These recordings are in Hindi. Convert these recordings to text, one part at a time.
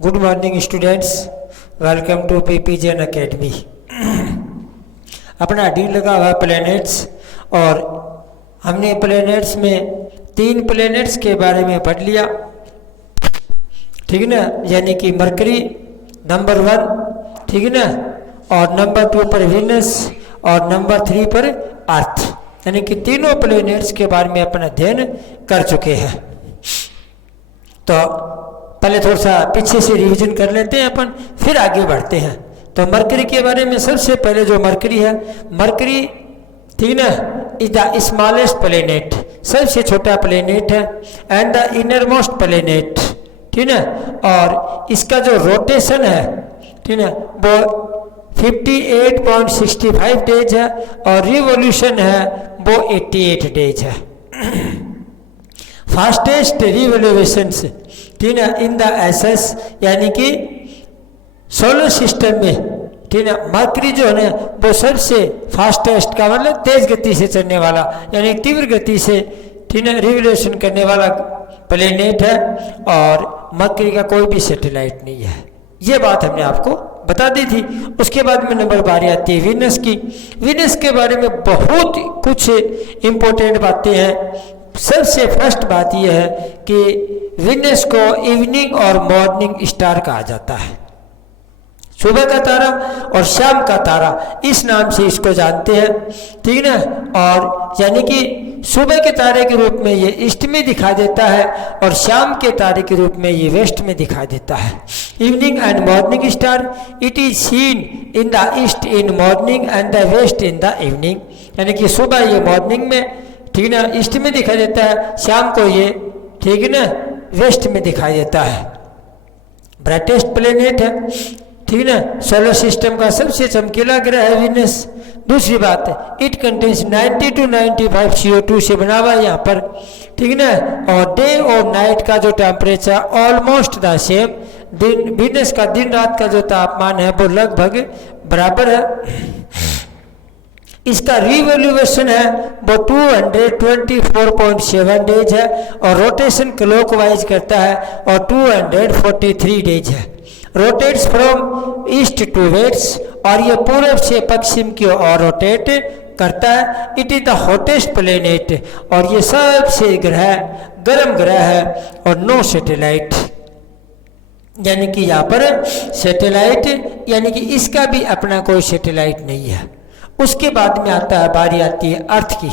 Good morning students, welcome to पीपीजेन अकेडमी। अपना डी लगा हुआ प्लैनेट्स, और हमने प्लैनेट्स में 3 प्लैनेट्स के बारे में पढ़ लिया, ठीक है ना। यानी कि मरकरी नंबर 1, ठीक है ना, और नंबर 2 पर वीनस और नंबर 3 पर अर्थ, यानी कि तीनों प्लैनेट्स के बारे में अपन अध्ययन कर चुके हैं। तो पहले थोड़ा सा पीछे से रिवीजन कर लेते हैं अपन, फिर आगे बढ़ते हैं। तो मरकरी के बारे में सबसे पहले जो मरकरी है, मरकरी, ठीक ना, इज द स्मॉलेस्ट प्लेनेट, सबसे छोटा प्लेनेट है, एंड द इनरमोस्ट प्लेनेट, ठीक है। और इसका जो रोटेशन है, ठीक है, वो 58.65 डेज है, और रिवोल्यूशन है वो 88 डेज है। फास्टेस्ट रिवोल्यूशंस, ठीक है, इन द एसएस, यानी कि सोलर सिस्टम में, ठीक है, मरकरी जो है ना वो सबसे फास्टेस्ट का मतलब तेज गति से चलने वाला, यानी तीव्र गति से, ठीक है, रिवोल्यूशन करने वाला प्लेनेट है, और मरकरी का कोई भी सैटेलाइट नहीं है। ये बात हमने आपको बता दी थी। उसके बाद में नंबर बारी आती है वीनस की। वीनस के बारे में बहुत कुछ इम्पोर्टेंट बातें हैं। सबसे फर्स्ट बात यह है कि वीनस को इवनिंग और मॉर्निंग स्टार कहा जाता है, सुबह का तारा और शाम का तारा, इस नाम से इसको जानते हैं, ठीक है ना। और यानी कि सुबह के तारे के रूप में ये ईस्ट में दिखाई देता है, और शाम के तारे के रूप में ये वेस्ट में दिखाई देता है। Evening and morning star, it is seen in the east in morning and the west in the evening, यानी कि सुबह ये मॉर्निंग में, ठीक है ना, ईस्ट में दिखाई देता है, शाम को ये, ठीक है ना, वेस्ट में दिखाई देता है। ब्राइटेस्ट प्लेनेट है, ठीक है ना, सोलर सिस्टम का सबसे चमकीला ग्रह है वीनस। दूसरी बात है, इट कंटेन्स 90 to 95 CO2 से बना हुआ है यहाँ पर, ठीक है ना। और डे और नाइट का जो टेम्परेचर ऑलमोस्ट द सेम, दिन वीनस का दिन रात का जो तापमान है वो लगभग बराबर है। इसका रिवोल्यूशन है वो 224.7 डेज है, और रोटेशन क्लॉकवाइज करता है, और 243 डेज है। Rotates from east to west, और ये पूरब से पश्चिम की ओर रोटेट करता है। It is the hottest planet, और ये सबसे ग्रह गर्म ग्रह है, और नो सैटेलाइट, यानी कि यहाँ पर सैटेलाइट, यानी कि इसका भी अपना कोई सैटेलाइट नहीं है। उसके बाद में आता है, बारी आती है अर्थ की,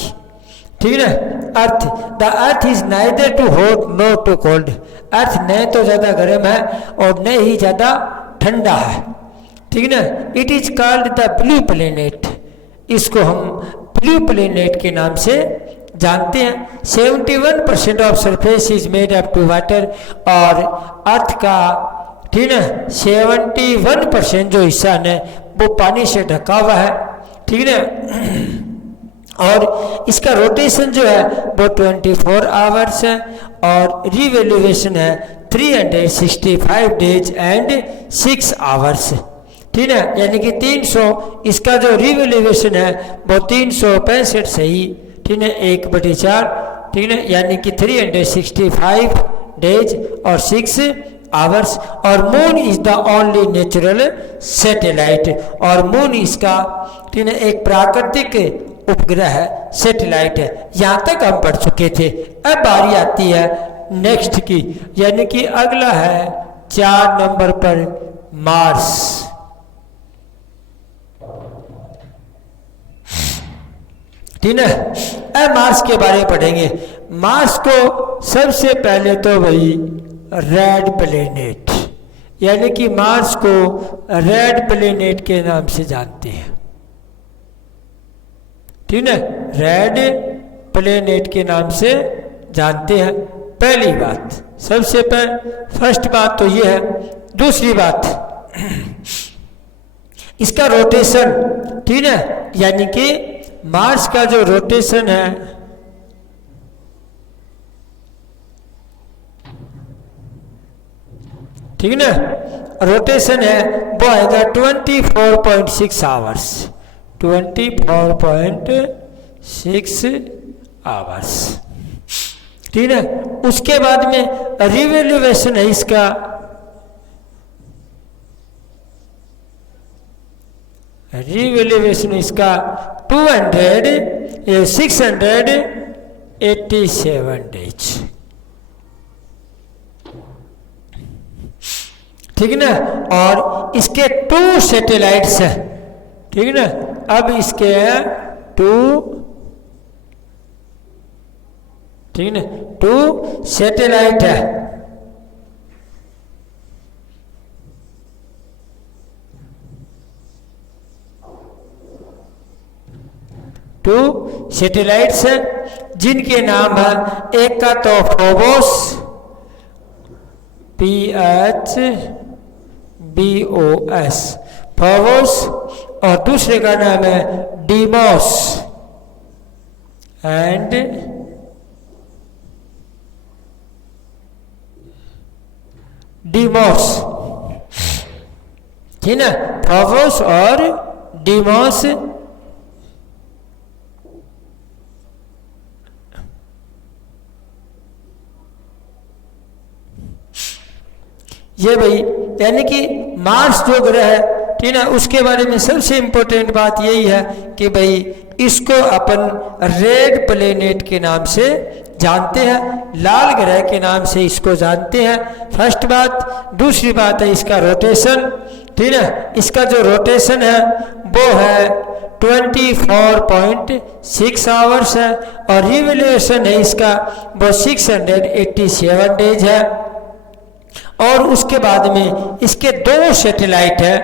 ठीक है ना। Earth, the earth is neither too hot no too cold, earth न तो ज़्यादा गर्म है और न ही ज़्यादा ठंडा है, ठीक है ना। It is called the blue planet, इसको हम ब्लू प्लेनेट के नाम से जानते हैं। 71% of surface is made up to water, और अर्थ का, ठीक है, 71% जो हिस्सा है वो पानी से ढका हुआ है, ठीक है ना। और इसका रोटेशन जो है वो 24 आवर्स है, और रिवोल्यूशन है 365 डेज एंड 6 आवर्स, ठीक है, यानी कि 300, इसका जो रिवोल्यूशन है वो 365 सही, ठीक है, 1/4, ठीक है, यानी कि 365 डेज और 6 आवर्स। और moon is the only natural satellite, और मून इसका, ठीक है, एक प्राकृतिक उपग्रह है, सैटेलाइट है। यहाँ तक हम पढ़ चुके थे। अब बारी आती है नेक्स्ट की, यानी कि अगला है 4 नंबर पर मार्स, ठीक है। अब मार्स के बारे में पढ़ेंगे। मार्स को सबसे पहले तो भाई रेड प्लेनेट, यानी कि मार्स को रेड प्लेनेट के नाम से जानते हैं, ठीक है, रेड प्लेनेट के नाम से जानते हैं। पहली बात, सबसे फर्स्ट बात तो ये है। दूसरी बात, इसका रोटेशन, ठीक है, यानी कि मार्स का जो रोटेशन है, ठीक है ना, रोटेशन है वो आएगा 24.6 आवर्स, 24.6 आवर्स, ठीक है। उसके बाद में रिवोल्यूशन है इसका रिवोल्यूशन इसका 687 डेज। ठीक है ना। और इसके 2 सैटेलाइट्स हैं। ठीक है ना। अब इसके हैं 2, ठीक है ना, 2 सैटेलाइट है। टू सैटेलाइट्स हैं जिनके नाम है, एक का तो फोबोस PHBOS फोबोस, और दूसरे का नाम है डीमोस एंड डीमोस। ठीक है, फोबोस और डीमोस। ये भाई यानी कि मार्स जो ग्रह है, ठीक है, उसके बारे में सबसे इंपॉर्टेंट बात यही है कि भाई इसको अपन रेड प्लेनेट के नाम से जानते हैं, लाल ग्रह के नाम से इसको जानते हैं, फर्स्ट बात। दूसरी बात है इसका रोटेशन। ठीक है, इसका जो रोटेशन है वो है 24.6 आवर्स है, और रिवोल्यूशन है इसका वो 687 डेज है। और उसके बाद में इसके 2 सैटेलाइट है।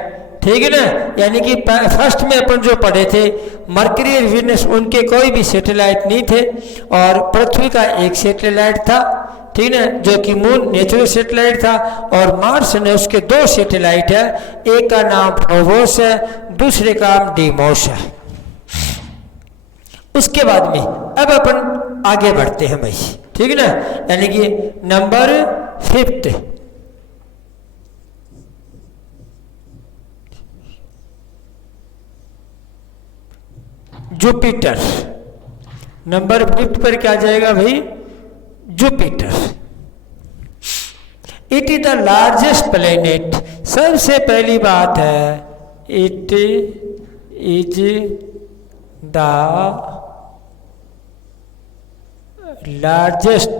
ठीक है ना, यानी कि फर्स्ट में अपन जो पढ़े थे मरकरी और वीनस, उनके कोई भी सैटेलाइट नहीं थे, और पृथ्वी का एक सैटेलाइट था। ठीक है, जो कि मून नेचुरल सैटेलाइट था, और मार्स ने उसके 2 सैटेलाइट है, एक का नाम फोबोस है, दूसरे का नाम डीमोस है। उसके बाद में अब अपन आगे बढ़ते हैं भाई। ठीक है ना, यानी कि नंबर 5 जुपिटर। नंबर 5 पर क्या जाएगा भाई? Jupiter. It is the largest planet. सबसे पहली बात है, it is the largest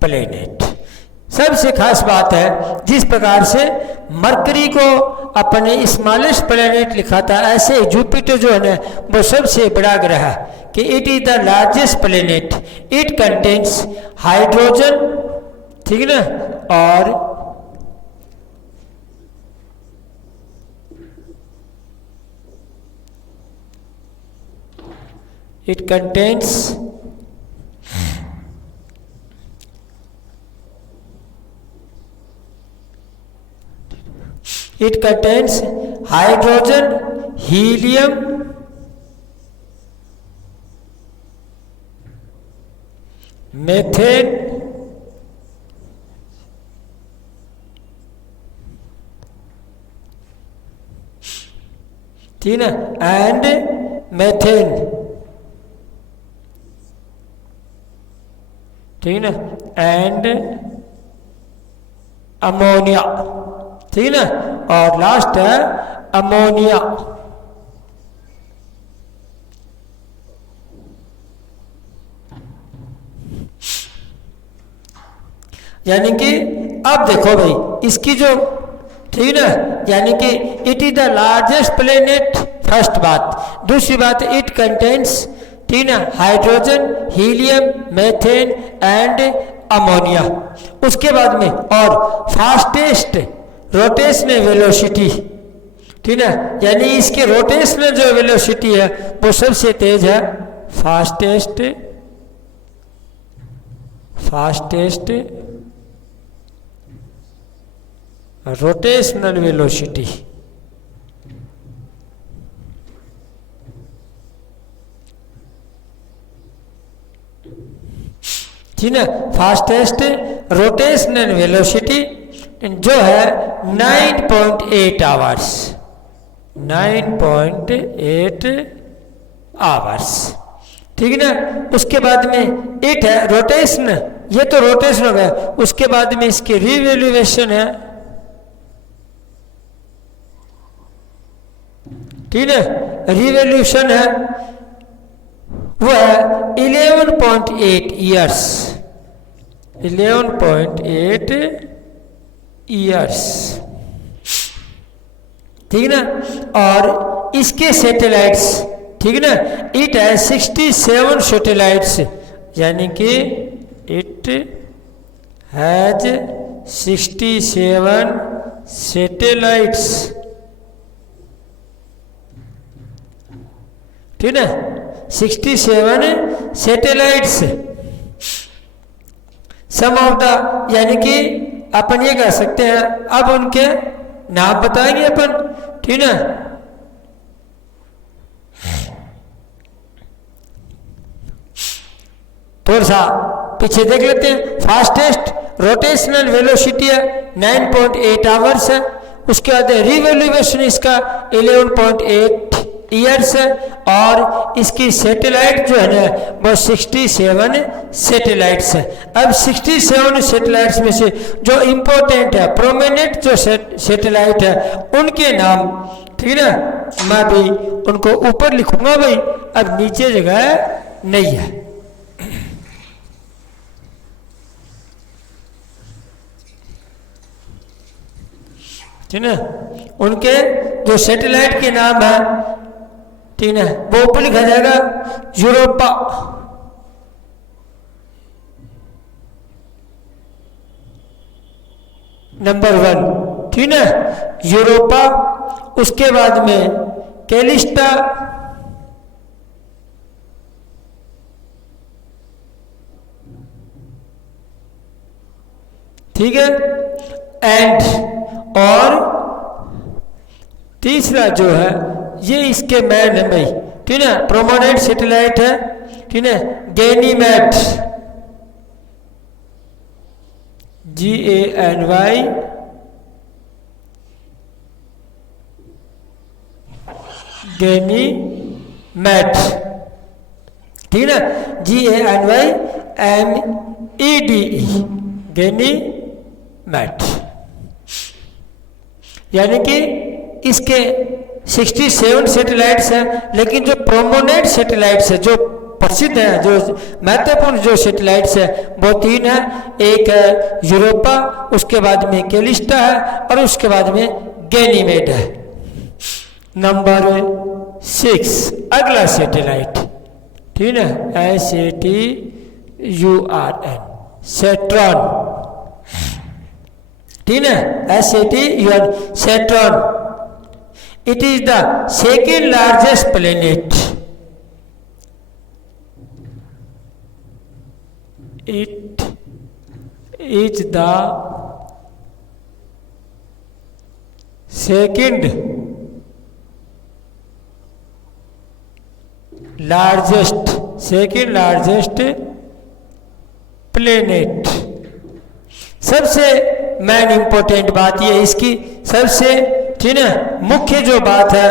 planet. सबसे खास बात है, जिस प्रकार से मरकरी को अपने स्मॉलेस्ट प्लेनेट लिखा था, ऐसे जुपिटर जो है ना वो सबसे बड़ा ग्रह है कि it is the largest planet. It contains hydrogen, ठीक है ना, और it contains hydrogen, helium, methane, ठीक है, एंड मेथेन, ठीक है, एंड अमोनिया, ठीक है ना, और लास्ट है अमोनिया। यानी कि अब देखो भाई इसकी जो, ठीक है ना, यानी कि it is the largest planet, first बात। दूसरी बात, इट कंटेन्स, ठीक है ना, hydrogen, helium, methane and ammonia. उसके बाद में और फास्टेस्ट रोटेशनल वेलोसिटी, ठीक है, यानी इसके रोटेशनल जो वेलोसिटी है वो सबसे तेज है, फास्टेस्ट रोटेशनल वेलोसिटी। ठीक है, फास्टेस्ट रोटेशनल वेलोसिटी जो है 9.8 आवर्स, 9.8 आवर्स, ठीक है ना। उसके बाद में 8 है रोटेशन, ये तो रोटेशन हो गया। उसके बाद में इसकी रिवोल्यूशन है ठीक है, रिवॉल्यूशन है वो है 11.8 ईयर्स, 11.8 ईयर्स, ठीक ना। और इसके सैटेलाइट्स, ठीक ना, इट है 67 सैटेलाइट्स, यानी कि इट हैज 67 सैटेलाइट्स, ठीक है, 67 सैटेलाइट्स। सम ऑफ द, यानी कि अपन ये कह सकते हैं, अब उनके नाम बताएंगे अपन, ठीक है। थोड़ा सा पीछे देख लेते हैं। फास्टेस्ट रोटेशनल वेलोसिटी है 9.8 आवर्स है। उसके बाद रिवॉल्यूशन इसका 11.8 ईयर्स है। और इसकी सैटेलाइट जो है ना वो 67 सैटेलाइट्स है। अब 67 सैटेलाइट्स में से जो इम्पोर्टेंट है, प्रोमिनेंट जो सैटेलाइट है उनके नाम, ठीक है, मैं भी उनको ऊपर लिखूंगा भाई, अब नीचे जगह नहीं है। ठीक है, उनके जो सैटेलाइट के नाम है, ठीक है, वो ऊपर लिखा जाएगा। यूरोपा, नंबर 1, ठीक है, यूरोपा। उसके बाद में कैलिस्टा, ठीक है, एंड और तीसरा जो है ये इसके मैन है भाई, ठीक है, प्रोमिनेंट सैटेलाइट है, ठीक है, गैनीमेड, GANY गैनीमेड, ठीक है, GANYMEDE गैनीमेड। यानी कि इसके 67 सैटेलाइट्स हैं, लेकिन जो प्रोमिनेंट सैटेलाइट्स है, जो प्रसिद्ध है, जो महत्वपूर्ण जो सैटेलाइट्स है वो 3 है। एक है यूरोपा, उसके बाद में कैलिस्टा है और उसके बाद में गैनीमेड है। नंबर 6 अगला सैटेलाइट, ठीक है, SATURN, सैटर्न, ठीक है, SATURN, Saturn. It is the second largest planet, it is the second largest planet. सबसे मेन इंपॉर्टेंट बात यह इसकी, सबसे, ठीक है, मुख्य जो बात है,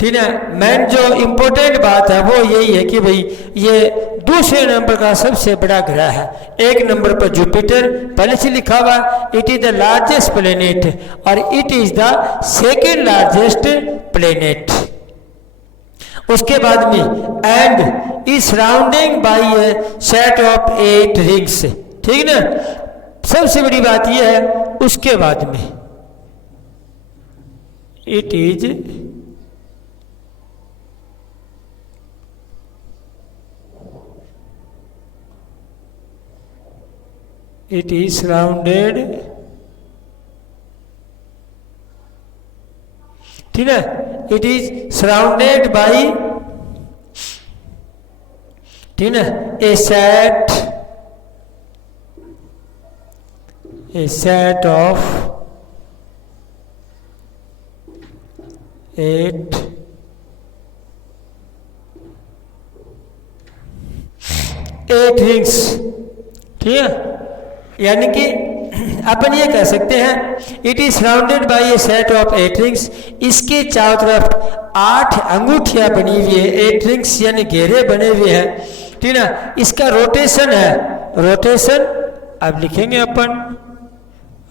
ठीक है, मेन जो इंपॉर्टेंट बात है वो यही है कि भाई ये दूसरे नंबर का सबसे बड़ा ग्रह है। एक नंबर पर जुपिटर पहले से लिखा हुआ, it is the largest planet और it is the second largest planet. उसके बाद में and is surrounding by a set of 8 rings, ठीक ना। सबसे बड़ी बात यह है, उसके बाद में इट इज सराउंडेड, ठीक है, इट इज सराउंडेड बाई, ठीक है, ए सेट ऑफ 8 रिंग्स, ठीक है। यानी कि अपन ये कह सकते हैं it is surrounded by a set of 8 rings. इसके चारों तरफ 8 अंगूठियां बनी हुई है, 8 रिंग्स यानी घेरे बने हुए हैं, ठीक है। इसका रोटेशन है, रोटेशन अब लिखेंगे अपन,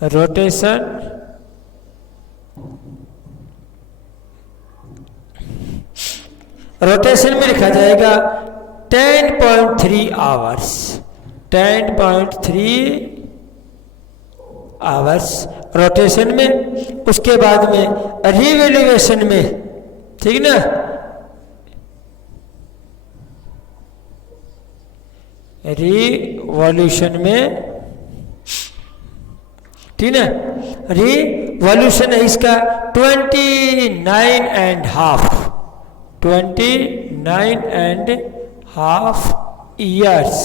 रोटेशन रोटेशन में लिखा जाएगा 10.3 आवर्स, 10.3 आवर्स रोटेशन में। उसके बाद में रिवोल्यूशन में, ठीक ना, रिवॉल्यूशन में, ठीक है, रिवॉल्यूशन है इसका 29.5 ईयर्स।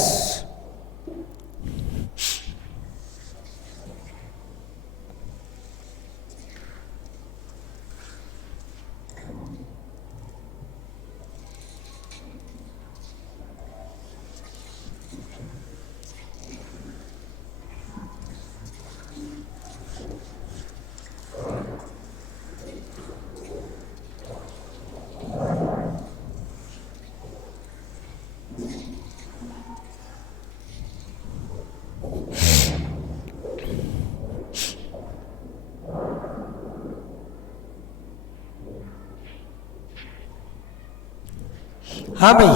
हाँ भाई,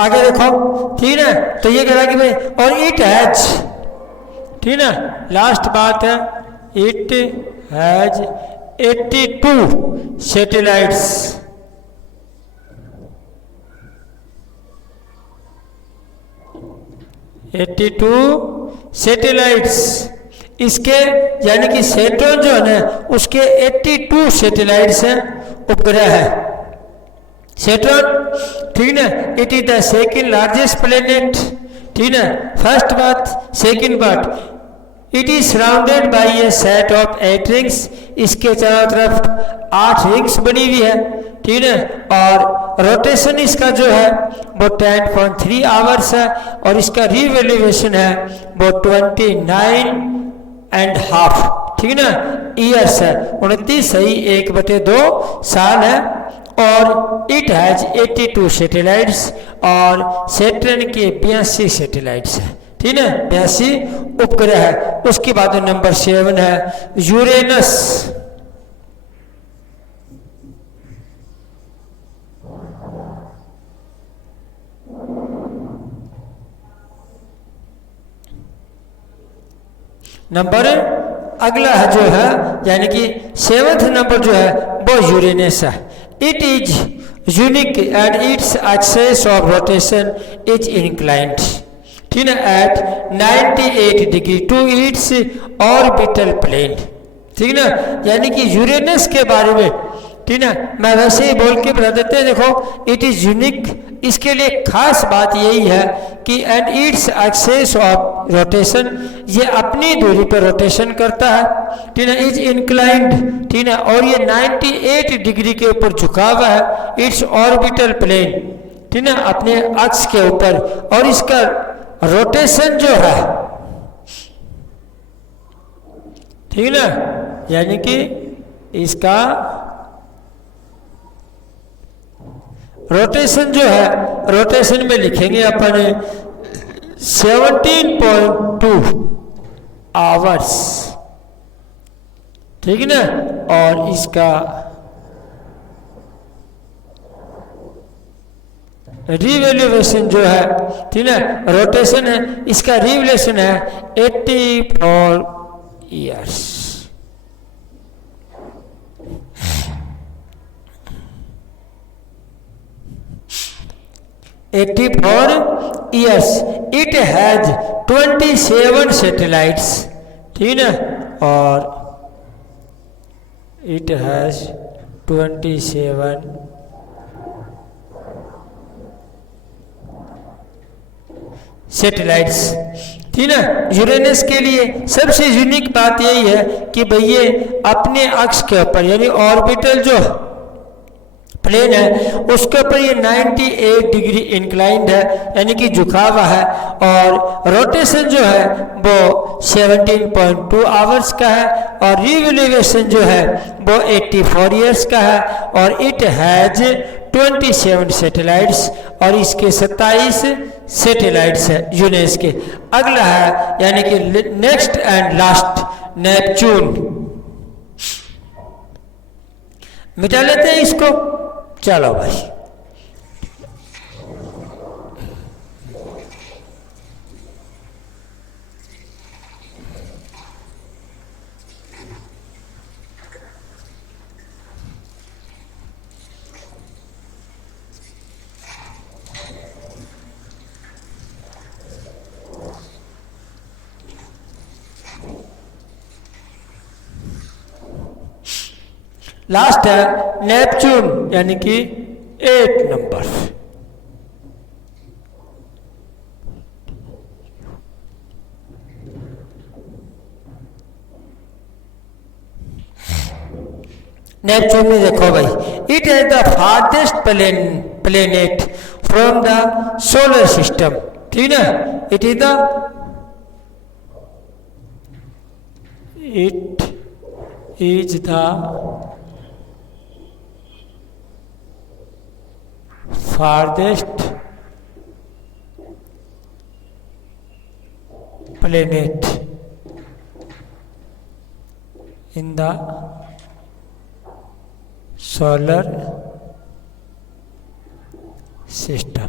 आगे देखो, ठीक है। तो ये कह रहा कि भाई, और इट हैज, ठीक है, लास्ट बात है, इट हैज 82 सैटेलाइट्स, 82 सैटेलाइट्स। इसके यानी कि सैटर्न जो है ना, उसके 82 सैटेलाइट्स हैं, उपग्रह है सैटर्न, ठीक ना। It is the second largest planet, ठीक ना, फर्स्ट बात। सेकंड बात, it is surrounded by A set of 8 rings, इसके चारों तरफ 8 रिंग्स बनी हुई है, ठीक है। और रोटेशन इसका जो है वो 10.3 आवर्स है, और इसका रिवोल्यूशन है वो 29.5, ठीक ना, ईयर्स है, 29 सही 1/2 साल है। और इट हैज 82 सैटेलाइट्स, और सैटर्न के 82 सैटेलाइट्स है, ठीक है, 82 उपग्रह है। उसके बाद नंबर 7 है यूरेनस। नंबर अगला है जो है, यानी कि 7th नंबर जो है वो यूरेनस है। It is unique and its axis of rotation is inclined, ठीक है, at 98 degree to its orbital plane, ठीक ना। यानी कि यूरेनस के बारे में, ठीक ना, मैं वैसे ही बोल के बता देते हैं। देखो, इट इज यूनिक, इसके लिए खास बात यही है कि and its axis of rotation, ये अपनी दूरी पर रोटेशन करता है, ठीक है, इज इंक्लाइंड, ठीक है, और ये 98 डिग्री के ऊपर झुका हुआ है, इट्स ऑर्बिटल प्लेन, ठीक है, अपने अक्ष के ऊपर। और इसका रोटेशन जो है, ठीक ना, यानी कि इसका रोटेशन जो है, रोटेशन में लिखेंगे अपन 17.2 आवर्स, ठीक है ना। और इसका रिवोल्यूशन जो है, ठीक है, रोटेशन है, इसका रिवोल्यूशन है 84 years. years. It has 27 satellites, ठीक है, और it has 27 सैटेलाइट्स, ठीक है। यूरेनस के लिए सबसे यूनिक बात यही है कि भाई ये अपने अक्ष के ऊपर, यानी ऑर्बिटल जो प्लेन है उसके ऊपर ये 98 डिग्री इंक्लाइंड है, यानी कि झुका हुआ है। और रोटेशन जो है वो 17.2 आवर्स का है, और रिवोल्यूशन जो है वो 84 ईयर्स का है। और इट हैज 27 सैटेलाइट्स, और इसके 27 सैटेलाइट्स है यूरेनस के। अगला है यानी कि नेक्स्ट एंड लास्ट, नेपच्यून। मिटा लेते हैं इसको, चलो भाई। लास्ट है नेपच्यून यानी कि 8 नंबर। नेपच्यून में देखो भाई, it is the farthest planet from the solar system, ठीक है। It is the farthest planet in the solar system।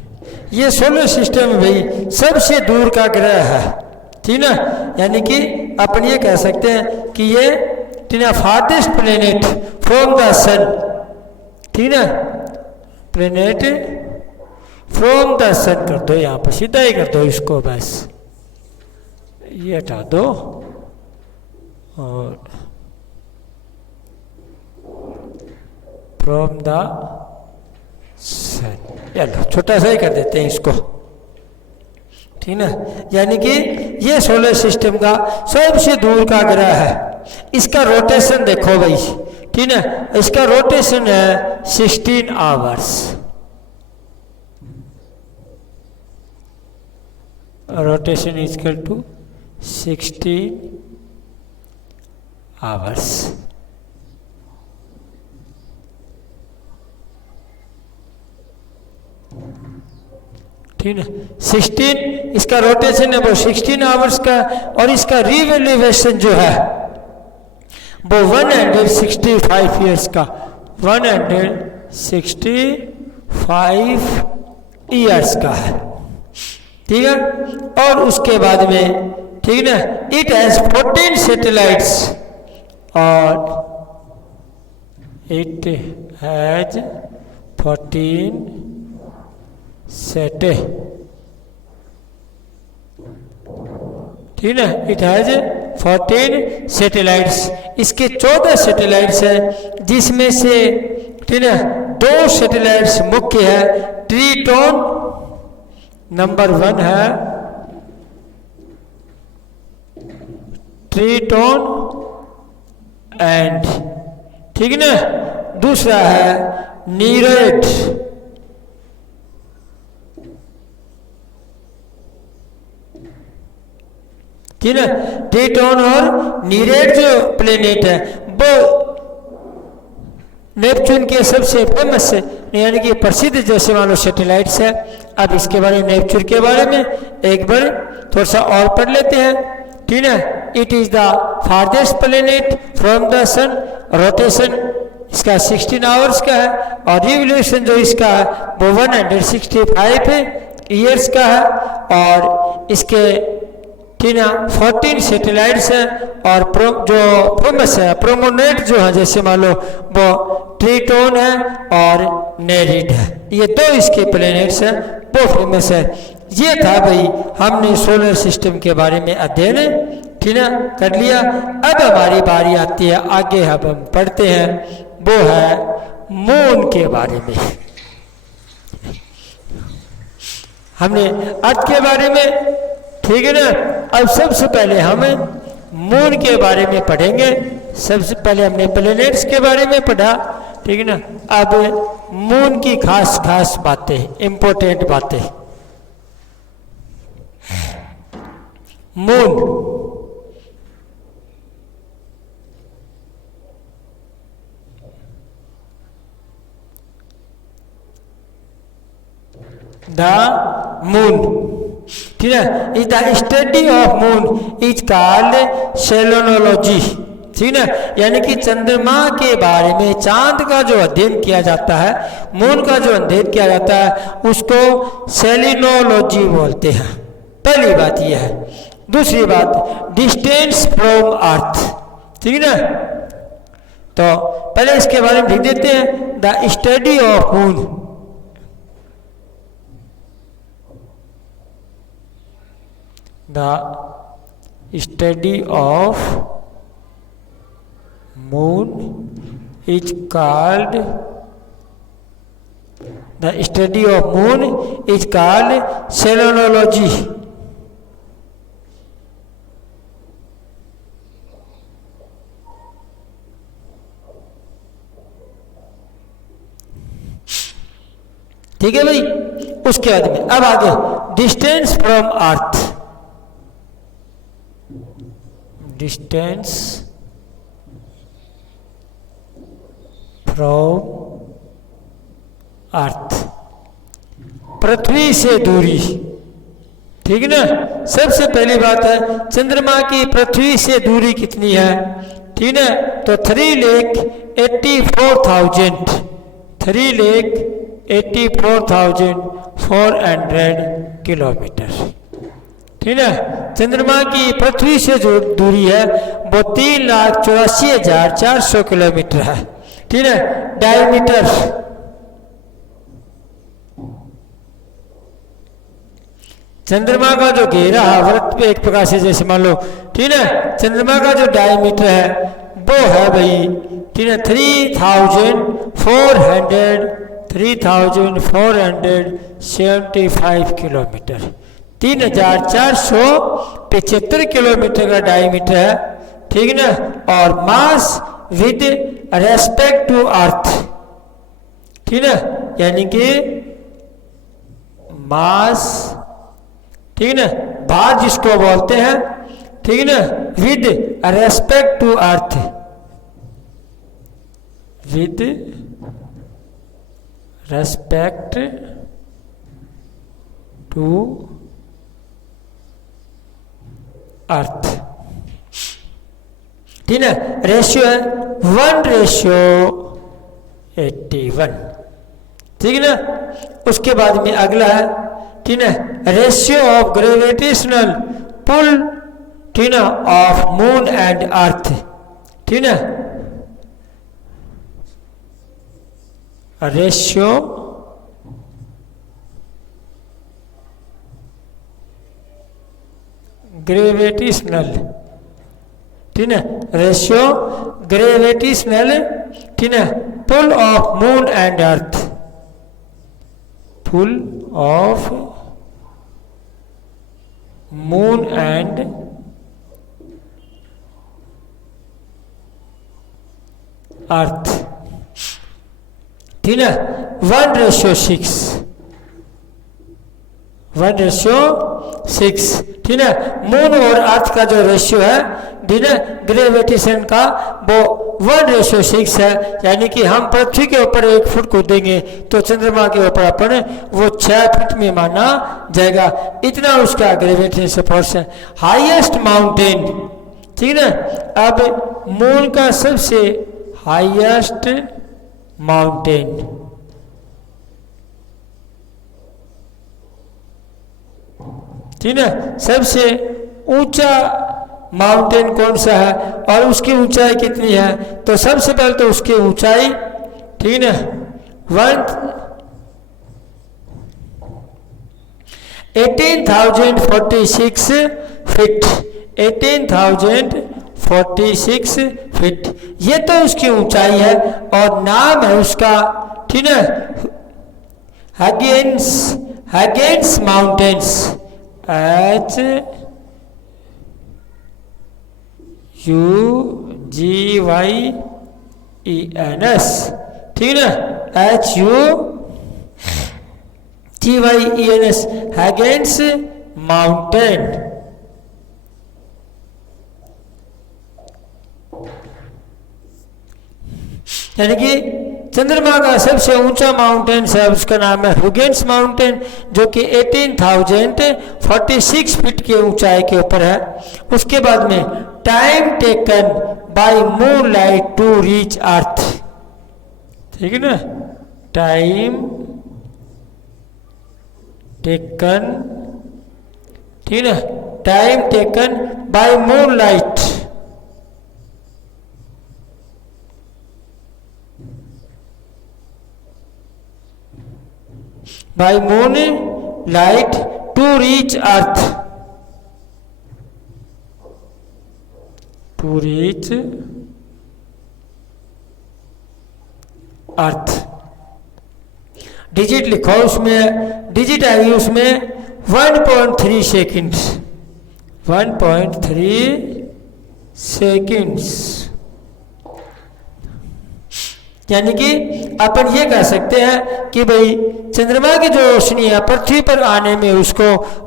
ये सोलर सिस्टम में भाई सबसे दूर का ग्रह है, ठीक ना। यानी कि अपन ये कह सकते हैं कि ये फार्देस्ट प्लेनेट फ्रॉम द सन, ठीक ना। प्लेनेट फ्रॉम द सन कर दो, यहाँ पर सीधा ही कर दो इसको, बस ये हटा दो और फ्रॉम द सन, चलो छोटा सा ही कर देते हैं इसको, ठीक ना। यानी कि ये सोलर सिस्टम का सबसे दूर का ग्रह है। इसका रोटेशन देखो भाई, ठीक है। इसका रोटेशन है 16 hours. Rotation is equal to 16 hours. ठीक है, 16 इसका रोटेशन है वो 16 आवर्स का, और इसका रिवोल्यूशन जो है वो 165 ईयर्स का, 165 ईयर्स का है, ठीक है। और उसके बाद में, ठीक ना, इट हैज 14 सैटेलाइट्स, और इट हैज 14 ठीक है, इट हैज 14 सैटेलाइट्स। इसके 14 सैटेलाइट्स है, जिसमें से, ठीक है, 2 सैटेलाइट्स मुख्य है। ट्रीटोन नंबर 1 है, ट्रीटोन एंड, ठीक है ना। दूसरा है नीरेट, ठीक है। ट्रीटोन और नीरेट जो प्लेनेट है वो नेपच्यून के सबसे फेमस है, यानी कि प्रसिद्ध जैसे मान लो सैटेलाइट्स है। अब इसके बारे में, नेपच्यून के बारे में एक बार थोड़ा सा और पढ़ लेते हैं, ठीक है। It is the farthest planet from the sun, rotation इसका 16 आवर्स का है, और रिवोल्यूशन जो इसका है वो 165 ईयर्स का है, और इसके, ठीक है, 14 सैटेलाइट्स हैं, और जो फेमस है प्रोमोनेट जो है, जैसे मान लो वो ट्रीटोन है और नेरिड है, ये 2 इसके प्लैनेट्स हैं, वो फेमस है। ये था भाई, हमने सोलर सिस्टम के बारे में अध्ययन, ठीक है, कर लिया। अब हमारी बारी आती है, आगे हम पढ़ते हैं, वो है मून के बारे में। हमने अर्थ के बारे में, ठीक है ना। अब सबसे पहले हम मून के बारे में पढ़ेंगे। सबसे पहले हमने प्लैनेट्स के बारे में पढ़ा, ठीक है ना। अब मून की खास खास बातें, इंपॉर्टेंट बातें। मून, द मून, ठीक है, is the study of moon is called selenology, ठीक है। यानी कि चंद्रमा के बारे में, चांद का जो अध्ययन किया जाता है, मून का जो अध्ययन किया जाता है, उसको सेलेनोलॉजी बोलते हैं। पहली बात यह है। दूसरी बात, डिस्टेंस फ्रॉम अर्थ, ठीक है ना। तो पहले इसके बारे में लिख देते हैं, the study of moon, the study of moon is called, the study of moon is called selenology. ठीक है भाई। उसके बाद में अब आगे distance from earth, distance from earth, पृथ्वी से दूरी। ठीक है ना। सबसे पहली बात है चंद्रमा की पृथ्वी से दूरी कितनी है। ठीक है, तो 3,84,000 3,84,400 किलोमीटर। ठीक है, चंद्रमा की पृथ्वी से जो दूरी है वो 3,84,400 किलोमीटर है। ठीक है, डायमीटर, चंद्रमा का जो घेरा है वृत्त पे एक प्रकार से जैसे मान लो, ठीक है, चंद्रमा का जो डायमीटर है वो है भाई, ठीक है, 3,475 किलोमीटर, 3,475 किलोमीटर का डायमीटर है। ठीक है ना। और mass with respect to earth, ठीक है, यानी कि मास, ठीक है ना, भार जिसको बोलते हैं, ठीक है ना, with respect to earth, with respect to earth. ठीक है, रेशियो है 1:81। ठीक है ना। उसके बाद में अगला है, ठीक है, रेशियो ऑफ ग्रेविटेशनल पुल, ठीक है, ऑफ मून एंड अर्थ। ठीक है, रेशियो ग्रेविटेशनल, ठीक है, रेशियो ग्रेविटेशनल, ठीक है, pull of moon and earth, pull of moon and earth. ठीक है, 1:6, 1:6। ठीक है, मून और अर्थ का जो रेशियो है, ठीक है, ग्रेविटेशन का, वो 1:6 है। यानी कि हम पृथ्वी के ऊपर 1 फुट को देंगे तो चंद्रमा के ऊपर अपन वो 6 फुट में माना जाएगा। इतना उसका ग्रेविटेशन फोर्स है। हाईएस्ट माउंटेन, ठीक है। अब मून का सबसे हाईएस्ट माउंटेन, ठीक है, सबसे ऊंचा माउंटेन कौन सा है और उसकी ऊंचाई कितनी है। तो सबसे पहले तो उसकी ऊंचाई, ठीक है, 18,046 फीट, 18,046 फीट, ये तो उसकी ऊंचाई है। और नाम है उसका, ठीक है, हैगेन्स माउंटेन्स, HUGYENS, ठीक है, HUGYENS, हैगेन्स माउंटेन। यानी कि चंद्रमा का सबसे ऊंचा माउंटेन है, उसका नाम है ह्यूगेन्स माउंटेन, जो कि 18,046 फीट की ऊंचाई के ऊपर है। उसके बाद में time taken by moon light to reach earth, ठीक है ना, टाइम टेकन, ठीक है, time taken by moon light, by moon light to reach earth, to reach earth. Digit लिखो उसमें, डिजिट आएगी उसमें 1.3 सेकेंड्स, 1.3 सेकेंड्स। यानी कि अपन ये कह सकते हैं कि भाई चंद्रमा की जो रोशनी है पृथ्वी पर आने में उसको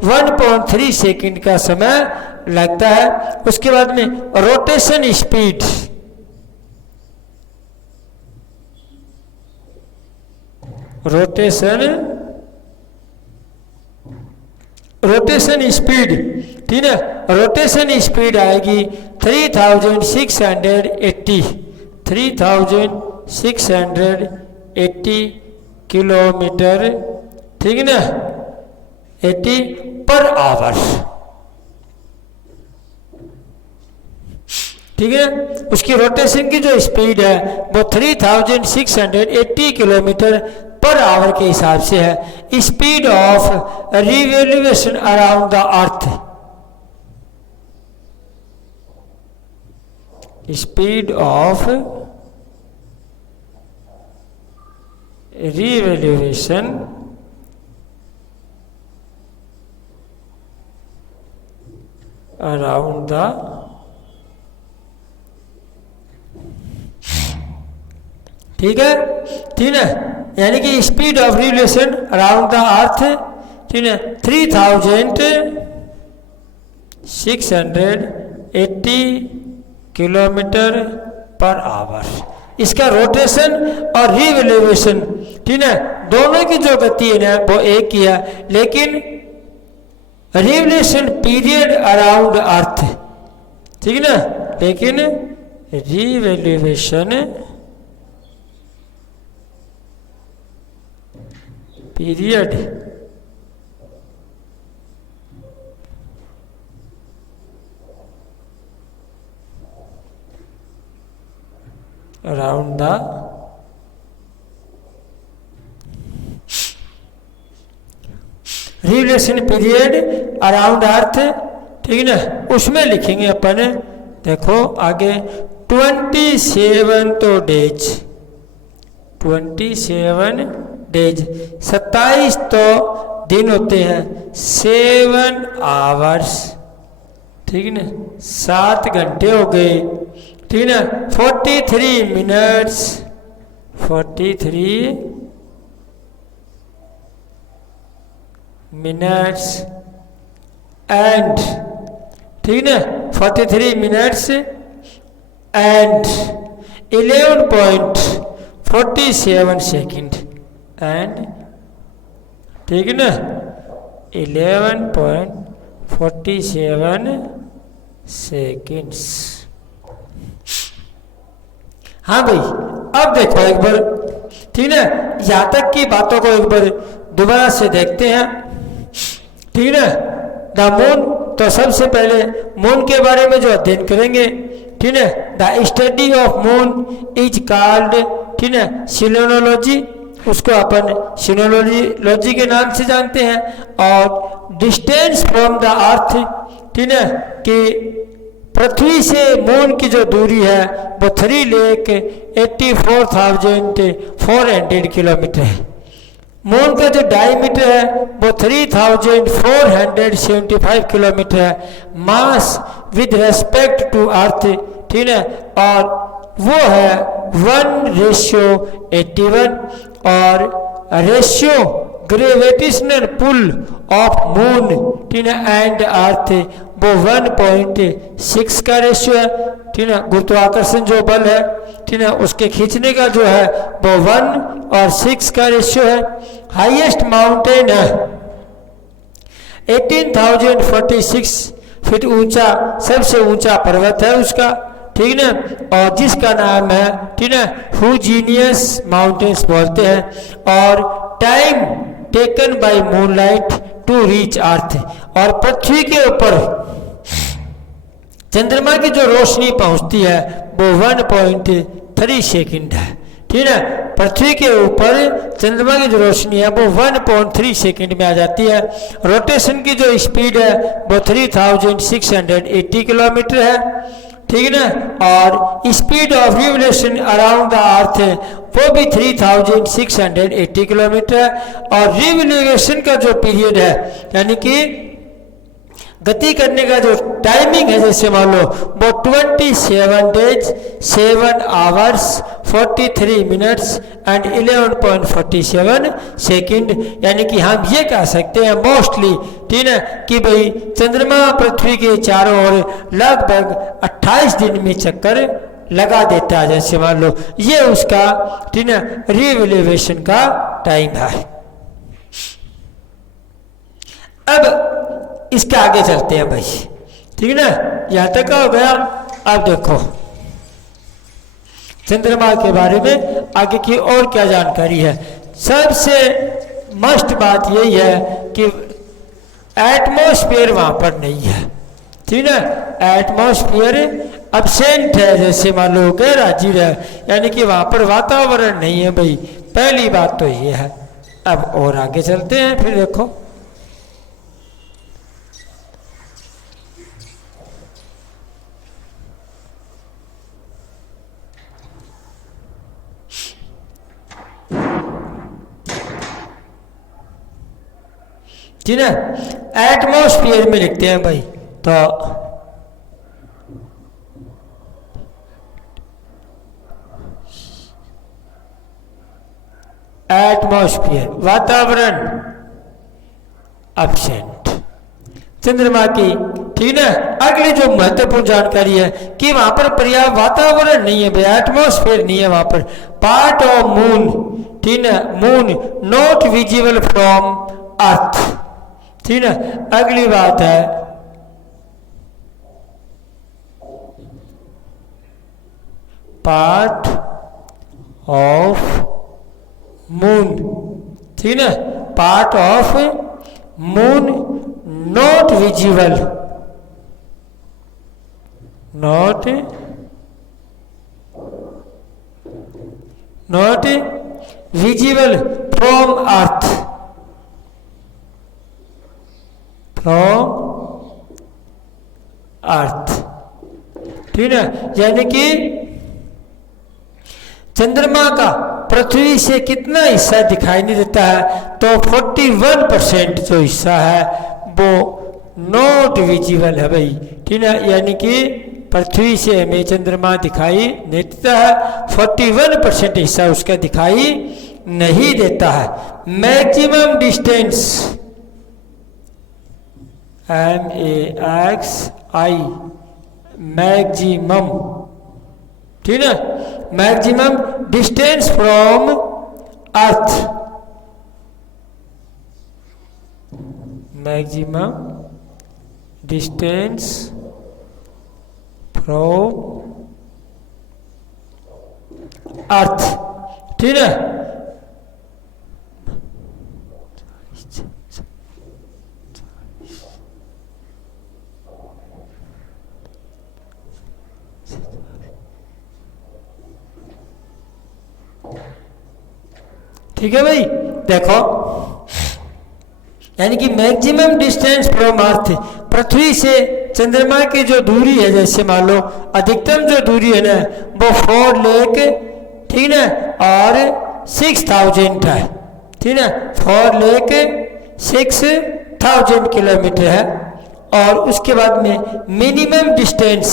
1.3 सेकेंड का समय लगता है। उसके बाद में रोटेशन स्पीड, रोटेशन स्पीड, ठीक है, रोटेशन स्पीड आएगी 3680 किलोमीटर, ठीक है ना, 80 पर आवर, ठीक है। उसकी रोटेशन की जो स्पीड है वो 3680 किलोमीटर पर आवर के हिसाब से है। Speed of revolution around the earth, speed of revolution around the, ठीक है, ठीक है। यानी कि speed of revolution around the earth, ठीक है, 3680 किलोमीटर पर आवर। इसका रोटेशन और रिवोल्यूशन, ठीक है, दोनों की जो गति है ना वो एक ही है, लेकिन रिवोल्यूशन पीरियड अराउंड अर्थ, ठीक है ना, लेकिन revolution period around the, revolution period around earth, ठीक है ना, उसमें लिखेंगे अपन, देखो आगे 27 तो डेज, 27 डेज, 27 तो दिन होते हैं, 7 आवर्स, ठीक है ना, 7 घंटे हो गए, ठीक है ना, 43 मिनट्स, 43 मिनट्स एंड, ठीक है ना, 43 मिनट्स एंड 11.47 सेकेंड एंड, ठीक है ना, 11.47 सेकेंड्स। हाँ भाई, अब देखो एक बार, ठीक है, यहां तक की बातों को एक बार दोबारा से देखते हैं, ठीक है। द मून, तो सबसे पहले मून के बारे में जो अध्ययन करेंगे, ठीक है, the study of moon is called, ठीक है, सिलोनोलॉजी, उसको अपन सिलोनोलॉजी के नाम से जानते हैं। और डिस्टेंस फ्रॉम द अर्थ, ठीक है, कि पृथ्वी से मून की जो दूरी है वो 3,84,400 किलोमीटर है। मून का जो डायमीटर है वो 3,475 किलोमीटर है। Mass with respect to earth, ठीक है, और वो है 1:81, और ratio gravitational pull of moon, ठीक है, एंड अर्थ वो 1.6 का रेशियो है, ठीक है। गुरुत्वाकर्षण जो बल है, ठीक है, उसके खींचने का जो है वो 1 और 6 का रेशियो है। हाईएस्ट माउंटेन है 18,046 फीट ऊंचा, सबसे ऊंचा पर्वत है उसका, ठीक है, और जिसका नाम है, ठीक है, ह्यूजीनियस माउंटेन्स बोलते हैं। और time taken by moonlight to reach earth, और पृथ्वी के ऊपर चंद्रमा की जो रोशनी पहुंचती है वो 1.3 सेकेंड है, ठीक है। पृथ्वी के ऊपर चंद्रमा की जो रोशनी है वो 1.3 सेकेंड में आ जाती है। रोटेशन की जो स्पीड है वो 3680 किलोमीटर है, ठीक है ना। और speed of revolution around the earth वो भी 3680 किलोमीटर है। और रिवोल्यूशन का जो पीरियड है यानी कि गति करने का जो टाइमिंग है, जैसे मान लो वो 27 days 7 hours 43 minutes and 11.47 second. यानी कि हम ये कह सकते हैं मोस्टली, ठीक है, कि भाई चंद्रमा पृथ्वी के चारों ओर लगभग 28 दिन में चक्कर लगा देता है। जैसे मान लो ये उसका, ठीक है, रिवोल्यूशन का टाइम है। अब इसके आगे चलते हैं भाई, ठीक है ना, यहां तक का हो गया। अब देखो चंद्रमा के बारे में आगे की और क्या जानकारी है। सबसे मस्ट बात यही है कि एटमॉस्फेयर वहां पर नहीं है, ठीक है, एटमॉस्फेयर एब्सेंट है। जैसे मान लो गहरा जीरा है, यानी कि वहां पर वातावरण नहीं है भाई, पहली बात तो ये है। अब और आगे चलते हैं, फिर देखो ठीक है, एटमॉस्फेयर में लिखते हैं भाई, तो एटमॉस्फेयर वातावरण एब्सेंट चंद्रमा की, ठीक है। अगली जो महत्वपूर्ण जानकारी है कि वहां पर पर्याप्त वातावरण नहीं है भाई, एटमॉस्फेयर नहीं है वहां पर। पार्ट ऑफ मून, ठीक है, moon not visible from earth, ठीक है। अगली बात है पार्ट ऑफ मून, ठीक है, part of moon not visible, not visible from earth, from earth, ठीक है। यानी कि चंद्रमा का पृथ्वी से कितना हिस्सा दिखाई नहीं देता है, तो 41% जो हिस्सा है वो नॉट विजिबल है भाई, ठीक है। यानी कि पृथ्वी से हमें चंद्रमा दिखाई नहीं देता है, 41% हिस्सा उसका दिखाई नहीं देता है। मैक्सिमम डिस्टेंस MAXI मैक्सिमम, ठीक है, maximum distance from earth, maximum distance from earth, ठीक है। ठीक है भाई, देखो यानी कि मैक्सिमम डिस्टेंस फ्रॉम अर्थ, पृथ्वी से चंद्रमा की जो दूरी है, जैसे मान लो अधिकतम जो दूरी है ना वो 4 लाख, ठीक है, और 6000 है, ठीक है, 4,06,000 किलोमीटर है। और उसके बाद में minimum distance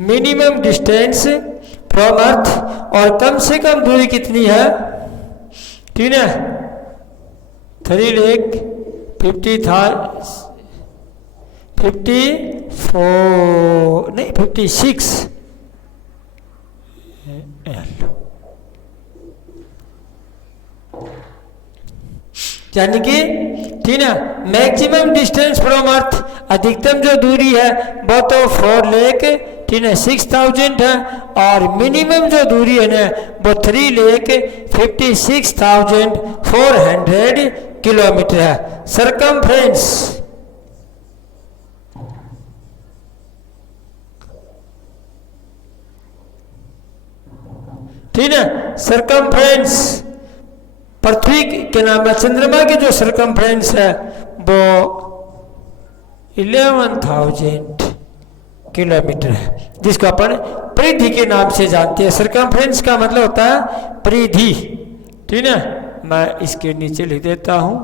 minimum distance from earth, और कम से कम दूरी कितनी है, ठीक है, 56 यानी कि, ठीक है, मैक्सिमम डिस्टेंस फ्रॉम अर्थ, अधिकतम जो दूरी है वो तो 4,06,000 है, और मिनिमम जो दूरी है ना वो 3,56,400 किलोमीटर है। सरकमफ्रेंस ठीक है। सरकमफ्रेंस पृथ्वी के नाम है, चंद्रमा की जो सरकमफ्रेंस है वो 11,000 किलोमीटर है, जिसको अपन परिधि के नाम से जानते हैं। सरकमफ्रेंस का मतलब होता है परिधि, ठीक है। मैं इसके नीचे लिख देता हूं,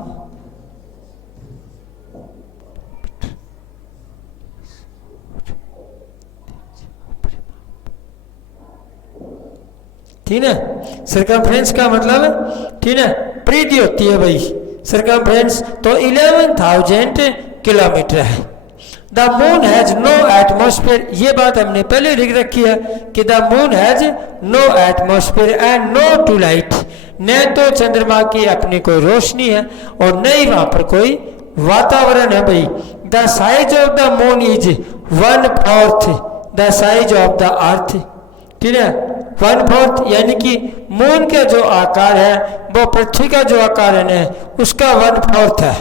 ठीक है। सरकमफ्रेंस का मतलब, ठीक है, परिधि होती है भाई सरकमफ्रेंस, तो 11,000 किलोमीटर है। The moon has no atmosphere, ये बात हमने पहले लिख रखी है कि the moon has no atmosphere and no twilight, न तो चंद्रमा की अपनी कोई रोशनी है और न ही वहां पर कोई वातावरण है भाई। The size of the moon is 1/4 the size of the अर्थ, ठीक है। 1/4 यानी कि मून का जो आकार है वो पृथ्वी का जो आकार है उसका 1/4 है।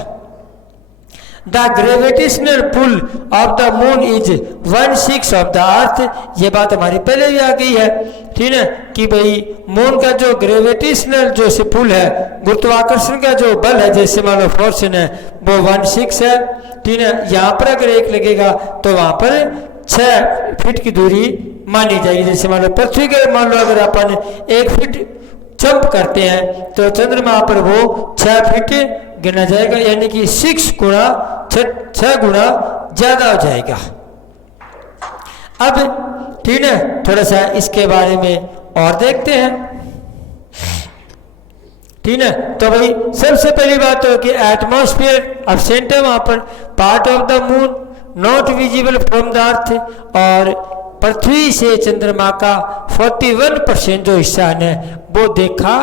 The gravitational pull of the moon is 1/6 of the earth, ये बात हमारी पहले भी आ गई है, ठीक है, कि भाई मून का जो ग्रेविटेशनल जो से पुल है, गुरुत्वाकर्षण का जो बल है, जैसे मान लो फोर्स है वो 1/6 है, ठीक है। यहाँ पर अगर 1 लगेगा तो वहां पर 6 फीट की दूरी मानी जाएगी। जैसे मान लो पृथ्वी के, मान लो अगर अपन 1 फीट जंप करते हैं तो चंद्रमा पर वो 6 फीट गिना जाएगा, यानी कि 6 गुना 6 गुना ज्यादा हो जाएगा। अब ठीक है, थोड़ा सा इसके बारे में और देखते हैं, ठीक है। तो भाई सबसे पहली बात हो कि एटमॉस्फेयर अब्सेंट है वहां पर, part of the moon not visible from the earth, और पृथ्वी से चंद्रमा का 41% जो हिस्सा है वो देखा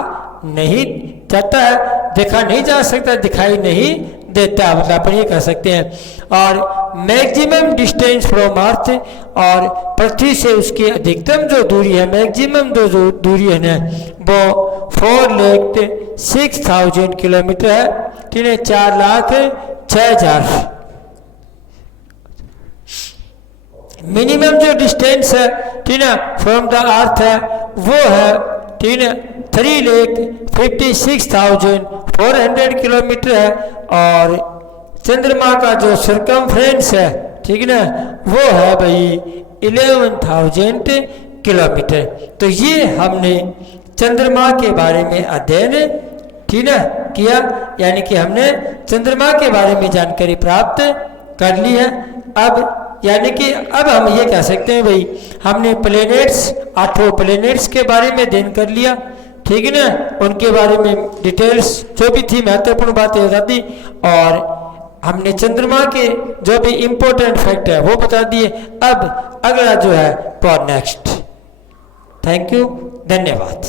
नहीं जाता है, देखा नहीं जा सकता, दिखाई नहीं देता, मतलब अपन ये कह सकते हैं। और मैक्सिमम डिस्टेंस फ्रॉम अर्थ, और पृथ्वी से उसकी अधिकतम जो दूरी है, मैक्सिमम जो दूरी है ना वो 4,06,000 किलोमीटर है, ठीक है, 4,06,000। मिनिमम जो डिस्टेंस है, ठीक है, फ्रॉम द अर्थ है वो है, ठीक है, 3,56,400 किलोमीटर है, और चंद्रमा का जो सरकमफ्रेंस है, ठीक है ना, वो है भाई 11,000 किलोमीटर। तो ये हमने चंद्रमा के बारे में अध्ययन, ठीक है, किया, यानी कि हमने चंद्रमा के बारे में जानकारी प्राप्त कर ली है। अब यानी कि अब हम ये कह सकते हैं भाई हमने प्लेनेट्स, 8 प्लेनेट्स के बारे में अध्ययन कर लिया, ठीक है ना, उनके बारे में डिटेल्स जो भी थी महत्वपूर्ण बातें बता दी, और हमने चंद्रमा के जो भी इम्पोर्टेंट फैक्ट है वो बता दिए। अब अगला जो है फॉर नेक्स्ट। थैंक यू, धन्यवाद।